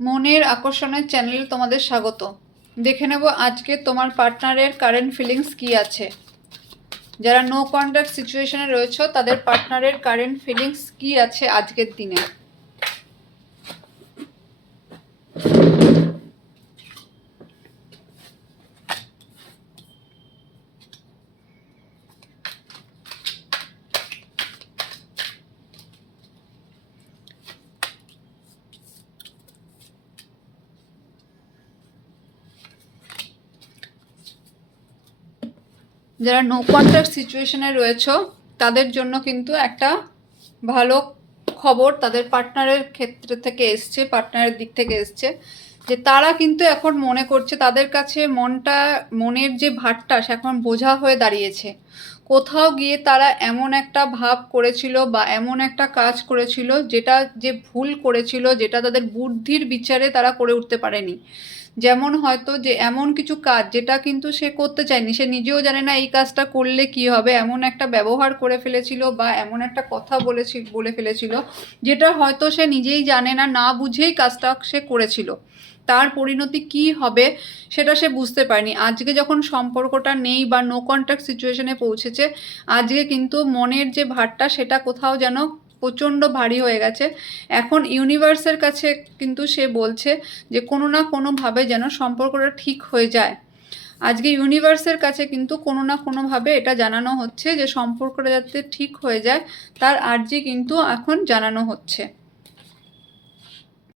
মনের আকর্ষণের চ্যানেলে তোমাদের স্বাগত। দেখে নেব আজকে তোমার পার্টনারের কারেন্ট ফিলিংস কি আছে। যারা নো কন্ট্যাক্ট সিচুয়েশনে রয়েছে তাদের পার্টনারের কারেন্ট ফিলিংস কি আছে আজকের দিনে। যারা নো কন্ট্যাক্ট সিচুয়েশনে রয়েছে তাদের জন্য কিন্তু একটা ভালো খবর তাদের পার্টনারের ক্ষেত্রে থেকে এসছে, পার্টনারের দিক থেকে এসছে, যে তারা কিন্তু এখন মনে করছে তাদের কাছে মনের যে ভারটা সে এখন বোঝা হয়ে দাঁড়িয়েছে। কোথাও গিয়ে তারা এমন একটা ভাব করেছিল বা এমন একটা কাজ করেছিল যেটা যে ভুল করেছিল, যেটা তাদের বুদ্ধির বিচারে তারা করে উঠতে পারেনি। যেমন হয়তো যে এমন কিছু কাজ যেটা কিন্তু সে করতে চায়নি, সে নিজেও জানে না এই কাজটা করলে কি হবে, এমন একটা ব্যবহার করে ফেলেছিল বা এমন একটা কথা বলে ফেলেছিল যেটা হয়তো সে নিজেই জানে না, না বুঝেই কাজটা সে করেছিল। তার পরিণতি কি হবে সেটা সে বুঝতে পারেনি। আজকে যখন সম্পর্কটা নেই বা নো কন্ট্যাক্ট সিচুয়েশনে পৌঁছেছে, আজকে কিন্তু মনের যে ভারটা সেটা কোথাও যেন প্রচণ্ড ভারী হয়ে গেছে। এখন ইউনিভার্সের কাছে কিন্তু সে বলছে যে কোনো না কোনোভাবে যেন সম্পর্কটা ঠিক হয়ে যায়। আজকে ইউনিভার্সের কাছে কিন্তু কোনো না কোনোভাবে এটা জানানো হচ্ছে যে সম্পর্কটা যাতে ঠিক হয়ে যায়, তার আর্জি কিন্তু এখন জানানো হচ্ছে।